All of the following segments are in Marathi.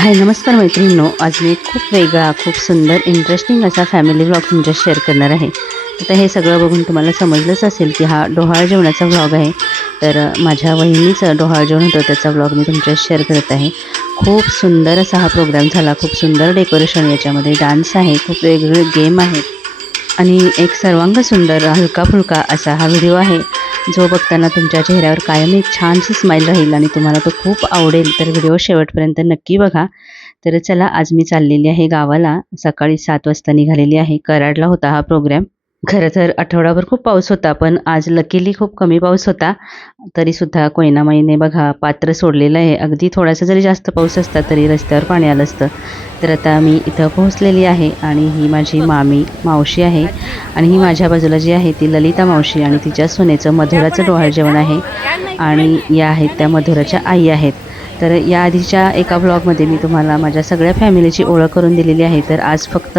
हाय नमस्कार मैत्रिणींनो. आज मी खूप वेगळा खूप सुंदर इंटरेस्टिंग असा फॅमिली व्लॉग तुमच्या शेअर करणार आहे. आता हे सगळं बघून तुम्हाला समजलंच असेल की हा डोहाळ जेवणाचा व्लॉग आहे. तर माझ्या वहिनीचं डोहाळ जेवण होतं त्याचा व्लॉग मी तुमच्या शेअर करत आहे. खूप सुंदर असा हा प्रोग्राम झाला. खूप सुंदर डेकोरेशन याच्यामध्ये डान्स आहे. खूप वेगवेगळे गेम आहेत. आणि एक सर्वांग सुंदर हलका फुलका असा हा व्हिडिओ आहे. जो बघताना तुमच्या चेहऱ्यावर कायम एक छानशी स्माईल राहील आणि तुम्हाला तो खूप आवडेल तर व्हिडिओ शेवटपर्यंत नक्की बघा. तर चला आज मी चाललेली आहे गावाला. सकाळी सात वाजता निघालेली आहे. कराडला होता हा प्रोग्रॅम खरं तर आठवडाभर खूप पाऊस होता पण आज लकीली खूप कमी पाऊस होता. तरीसुद्धा कोयनामाईने बघा पात्र सोडलेलं आहे. अगदी थोडासा जरी जास्त पाऊस असता तरी रस्त्यावर पाणी आलं असतं. तर आता मी इथं पोहोचलेली आहे आणि ही माझी मामी मावशी आहे. आणि ही माझ्या बाजूला जी आहे ती ललिता मावशी आणि तिच्या सुनेचं मधुराचं डोहाळ जेवण आहे. आणि या आहेत त्या मधुराच्या आई आहेत. तर या आधीच्या एका ब्लॉगमध्ये मी तुम्हाला माझ्या सगळ्या फॅमिलीची ओळख करून दिलेली आहे. तर आज फक्त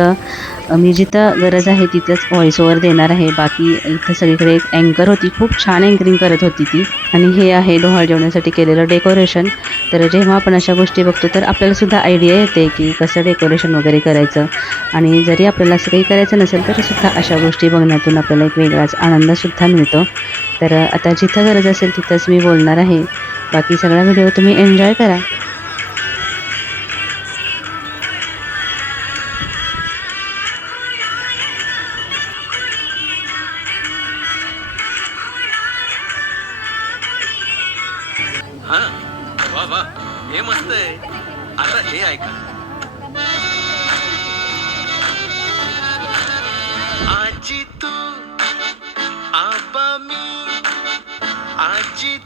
मी जिथं गरज आहे तिथंच व्हॉइस ओवर देणार आहे. बाकी इथं सगळीकडे एक अँकर होती. खूप छान अँकरिंग करत होती ती. आणि हे आहे डोहाळ जेवण्यासाठी केलेलं डेकोरेशन तर जेव्हा आपण अशा गोष्टी बघतो तर आपल्यालासुद्धा आयडिया येते की कसं डेकोरेशन वगैरे करायचं. आणि जरी आपल्याला असं काही करायचं नसेल तरीसुद्धा अशा गोष्टी बघण्यातून आपल्याला एक वेगळाच आनंदसुद्धा मिळतो. तर आता जिथं गरज असेल तिथंच मी बोलणार आहे. बाकी सगळा व्हिडिओ तुम्ही एन्जॉय करा. हा वा वा. हे मस्त आहे. आता हे ऐका. आजी तू आबा मी आजी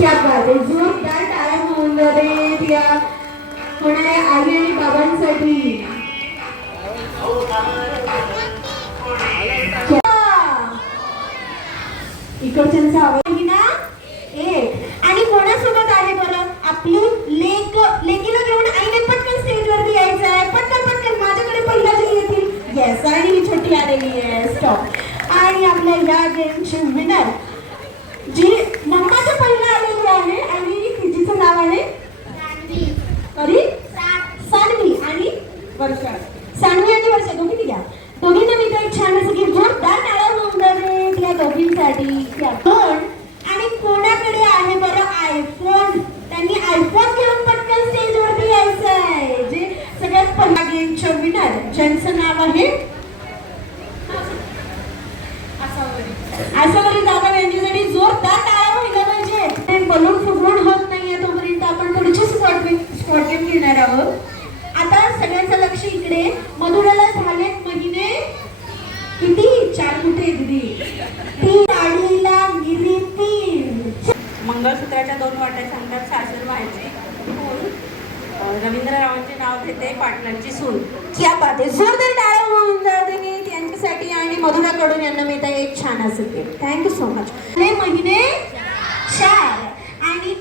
क्या बात आहे जोरदार टाळ्या होऊन जाते या होणाऱ्या आई आणि बाबांसाठी. इकडच्यांचा आवाज. आहे ना एक. आणि कोणासोबत आहे बरं? आपली लेक लेकीला घेऊन आईने पटकन स्टेजवरती यायचं आहे. पटकन पटकन. माझ्याकडे पहिला जी येतील. येस आणि ही छोटी आलेली आहे. स्टॉप आणि आपल्या या गेमची विनर जी मम्माचं पहिलं आलेली आहे आणि तिचीचं नाव आहे? अरे सानवी. आणि? वर्षा. सानवी आणि वर्षा. दोघी ती घ्या दोघींना मी तर छान असं की जोरदार टाळ्या होऊन त्या दोघींसाठी. त्या दोन आणि कोणाकडे आहे बरं आयफोन त्यांनी आयफोन घेऊन पटकन स्टेजवरती यायचं आहे जे सगळ्यात पहिला गेमच्या विनर ज्यांचं नाव आहे? आसावरी. जाधव यांच्यासाठी जोरदार टाळ्या व्हायला पाहिजे ते बलून फुगवून होत नाहीये तोपर्यंत आपण पुढची स्पॉट स्पॉट आहोत. आता सगळ्यांचं लक्ष इकडे. मधुराला झालेत महिने. किती चार कुठे दिदी? ती साडीला मिरी तीन. मंगळसूत्राच्या दोन वाट्या सांगतात सासर व्हायचे. रवींद्ररावांचे नाव घेते पाटलांची सून. क्या बात आहे. जोरदार टाळ्या होऊन जाते त्यांच्यासाठी आणि मधुराकडून यांना मिळत एक छान असं गिफ्ट थँक्यू सो मच हे महिने चार. आणि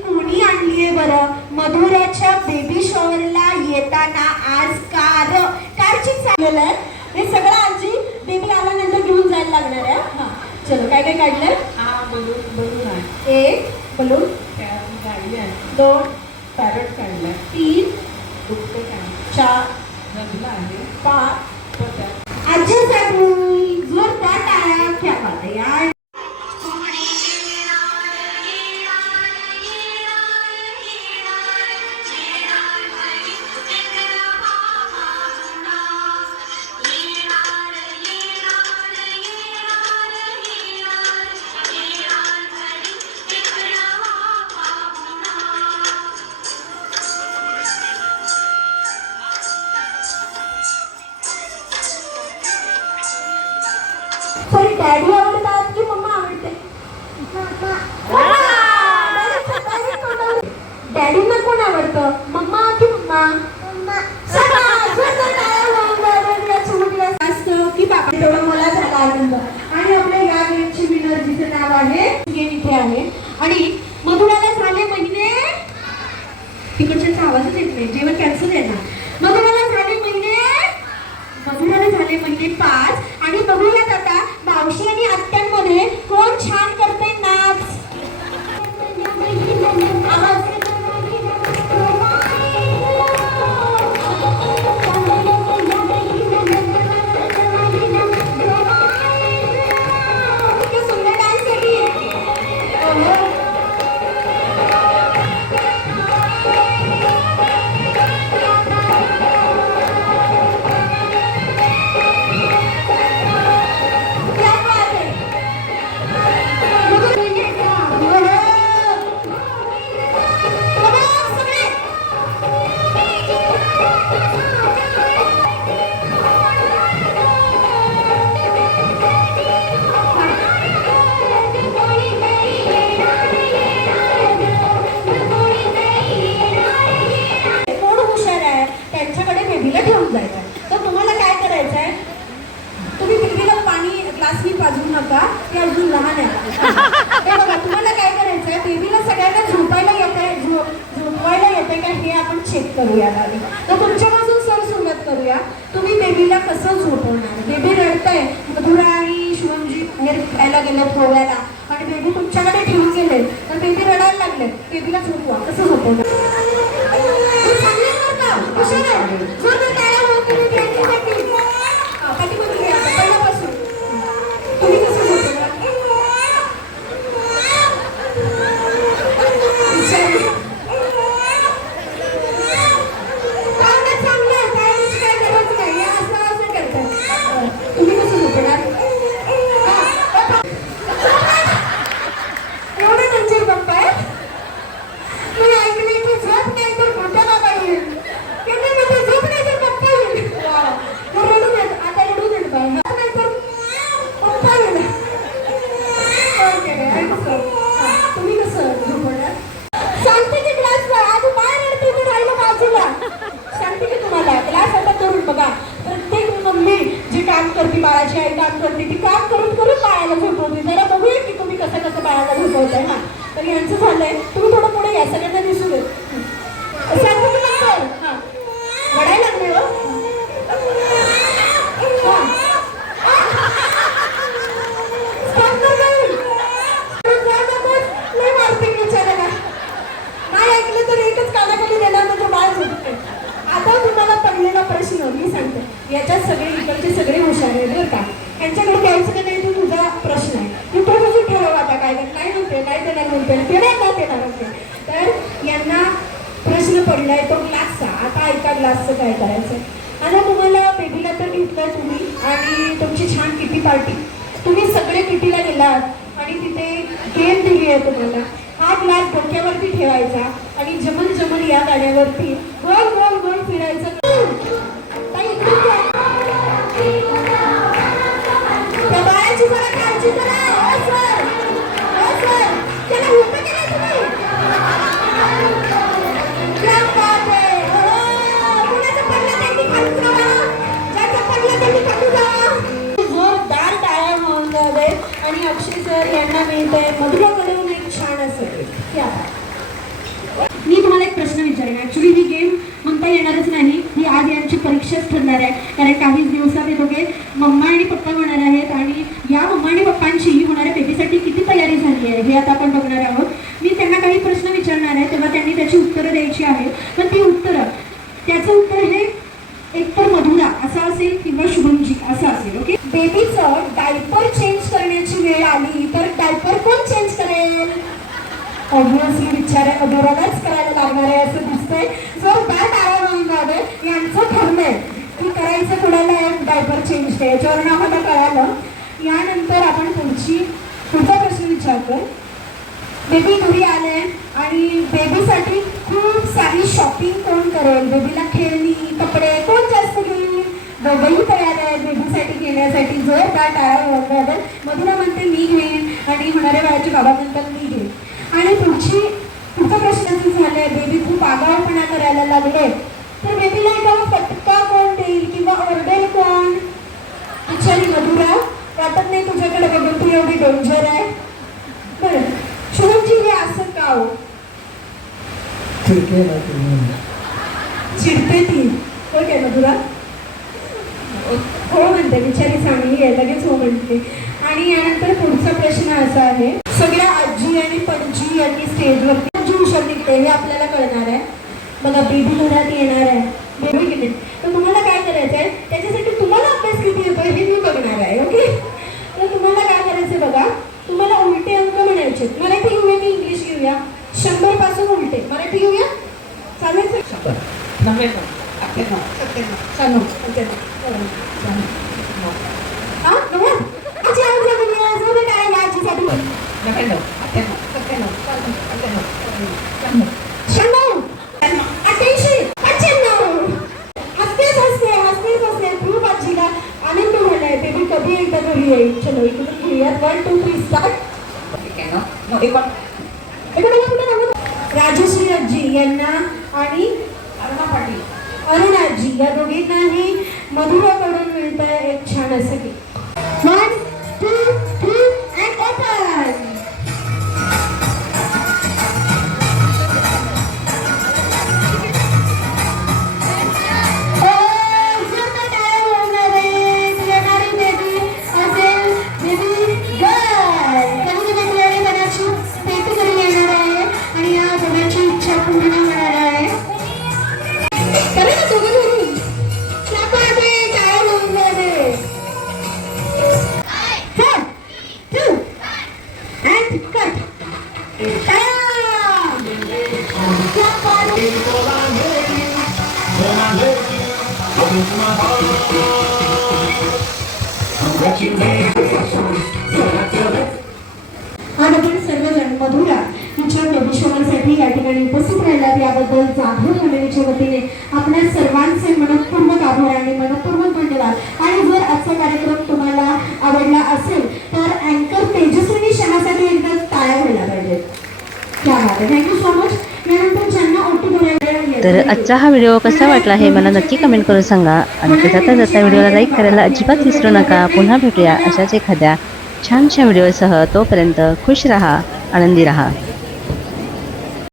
आणलीये बरं. मधुराच्या बेबी शॉवरला येताना आज कार कारची चाललेलं आहे. हे सगळं आजी बेबी आल्यानंतर घेऊन जायला लागणार आहे. हा. चलो काय काय काढलं? हा बलून बलून आहे. एक बलून. त्या गाडी आहे. दोन. पॅरट काढलाय. तीन. दुपटे काढले. चार. रगला आहे. पाच. पत्या आजीसाठी जोरदार टाळ्या क्या बात आहे यार डॅडींना कोण आवडतं? मम्मा की मम्मा. की बाबा तेवढं मला झाला आनंद. आणि आपल्या या गेमची विनर जिचे नाव आहे गेम इथे आहे. आणि मधुराला झाले महिने. तिकडच्या आवाजच येत नाही जेवण कॅन्सल येणार. करूया आधी तर तुमच्यापासून सर सुरुवात करूया. तुम्ही बेबीला कसं झोपवणार? बेबी रडतंय. मधुरा आणि शिवमजी बाहेर खायला गेले गोव्याला. आणि बेबी तुमच्याकडे ठेवून गेले तर बेबी रडायला लागले बेबीला झोपवा कसं झोपवणार चांगलं करता. हुशार आहे. जोरदार टाळ्या होतील त्यांच्यासाठी. हा, पाठीमागे घ्या आता, पहिल्यापासून. तुम्ही कसं झोपवणार? हुशार आहे. चांगलं, चांगलं. टाळ्यांची काय गरज नाही. हे असं असं करतात. हा, तुम्ही कसं झोपवणार? हा, एवढे त्यांचे पप्पा आहेत मी ऐकले की झोप नाही तर मोठ्या बाबा येईल त्यांनी म्हणजे झोप नाही तर पप्पा येईल मग रडू देत आता रडू देत बाई झोप नाही तर पप्पा येईल ओके ऐकतो तुम्ही कसं झोपवणार सांगते की क्लास आज बाहेर रडते तर राहिलं बाजूला सांगते की तुम्हाला क्लास आता करून बघा प्रत्येक मम्मी जी काम करते बाळाची आई काम करते ती काम करून करून बाळाला झोपवते जरा बघूया की तुम्ही कसं कसं बाळाला झोपवताय हा तर यांचं झालंय. तुम्ही थोडं पुढे या सगळ्यांना दिसू नंतर हा. रडायला लागले हो. नाही ऐकलं तर एकच कानाखाली देणार नाही तर बाळ झोपते आता तुम्हाला पडलेला प्रश्न मी सांगते. याच्यात सगळे इकडचे सगळे हुशार आहेत बरं का. यांच्याकडे देणार म्हणते ते नाही का तर यांना प्रश्न पडलाय तो ग्लासचा आता ऐका ग्लासचं काय करायचं आता तुम्हाला बेबीला तर घेतलं तुम्ही आणि तुमची छान किटी पार्टी तुम्ही सगळे किटीला गेलात आणि तिथे गेम दिली आहे तुम्हाला. हा ग्लास डोक्यावरती ठेवायचा आणि जमन जमन या गाण्यावरती गोल गोल गोल फिरायचं अक्षय सर यांना मिळतंय. मधुराकडून एक छान असं. मी तुम्हाला एक प्रश्न विचारेन. ऍक्च्युली ही गेम म्हणता येणारच नाही. ही आज यांची परीक्षाच ठरणार आहे. कारण काही दिवसात हे दोघे मम्मा आणि पप्पा होणार आहेत आणि या मम्मा आणि पप्पांची होणाऱ्या बेबीसाठी किती तयारी झाली आहे हे आता आपण बघणार आहोत. मी त्यांना काही प्रश्न विचारणार आहे तेव्हा त्यांनी त्याची उत्तरं द्यायची आहेत पण ती उत्तरं त्याचं उत्तर हे एकतर मधुरा असं असेल किंवा शुभमजी असं असेल ओके? बेबीचं डायपर चेंज करण्याची वेळ आली तर डायपर कोण चेंज करेल? ऑब्विसली विचार अधोरालाच करायला लागणार आहे असं दिसतंय. जो बॅट आरामांगावे यांचं ठरलंय की करायचं कुणाला डायपर चेंज याच्यावरून आम्हाला कळालं. यानंतर आपण पुढची पुढचा प्रश्न विचारतो. बेबी घरी आले आणि बेबीसाठी खूप सारी शॉपिंग कोण करेल? बेबीला खेळणी कपडे कोण जास्त घेईल? दोघंही तयार आहेत बेबीसाठी घेण्यासाठी जर त्या टाळा मधुरा म्हणते मी घेईन आणि होणाऱ्या बाळाचे बाबा म्हणतात मी घेईन. आणि पुढची पुढचा प्रश्न जो झालाय बेबी खूप आगाऊपणा करायला लागले. तर बेबीला एका फटका कोण देईल किंवा ओरडेल कोण? बिचारी मधुरा वाटत नाही तुझ्याकडे बघून तू एवढी डेंजर आहे. बरं शुभमजी हे चिडके ना तुम्ही. चिडते ती. हो काय मधुरा. हो म्हणते बिचारी चांगली आहे लगेच हो म्हणते. आणि यानंतर पुढचा प्रश्न असा आहे सगळ्या आजी आणि पणजी यांनी स्टेजवरती जीव निघते हे आपल्याला कळणार आहे. बघा बेबी घरात येणार आहे. बेबी किती? तर तुम्हाला काय करायचं आहे? त्याच्यासाठी तुम्हाला अभ्यास किती येतोय हे मी बघणार आहे ओके? तर तुम्हाला काय करायचं बघा तुम्हाला उलटे अंक म्हणायचे मराठी घेऊया की इंग्लिश घेऊया? शंभरपासून उलटे. मराठी घेऊया? चालेल? सर शंभर आनंद कधी एकदा कुठे राजश्री आजी यांना आणि अरुणा पाटील. अरुणाजी या दोघींनाही मधुराकडून मिळत आहे एक छान असं गीत one two three and open आज आपण सर्वजण मधुरा या ठिकाणी उपस्थित राहिलात याबद्दल जाधव फॅमिलीच्या वतीने आपल्या सर्वांचे मनपूर्वक आभार आणि मनपूर्वक धन्यवाद आणि जर आजचा कार्यक्रम तुम्हाला आवडला असेल तर अँकर तेजस्विनी शहासाठी एकदा टाळ्या व्हायला पाहिजेत क्या बात आहे थँक्यू सो मच यानंतर ज्यांना ओटी भरायला तर आजचा हा व्हिडिओ कसा वाटला हे मला नक्की कमेंट करून सांगा. आणि जाता जाता व्हिडिओला लाईक करायला अजिबात विसरू नका. पुन्हा भेटूया अशाच एखाद्या छानशा व्हिडिओसह तोपर्यंत खुश रहा आनंदी रहा.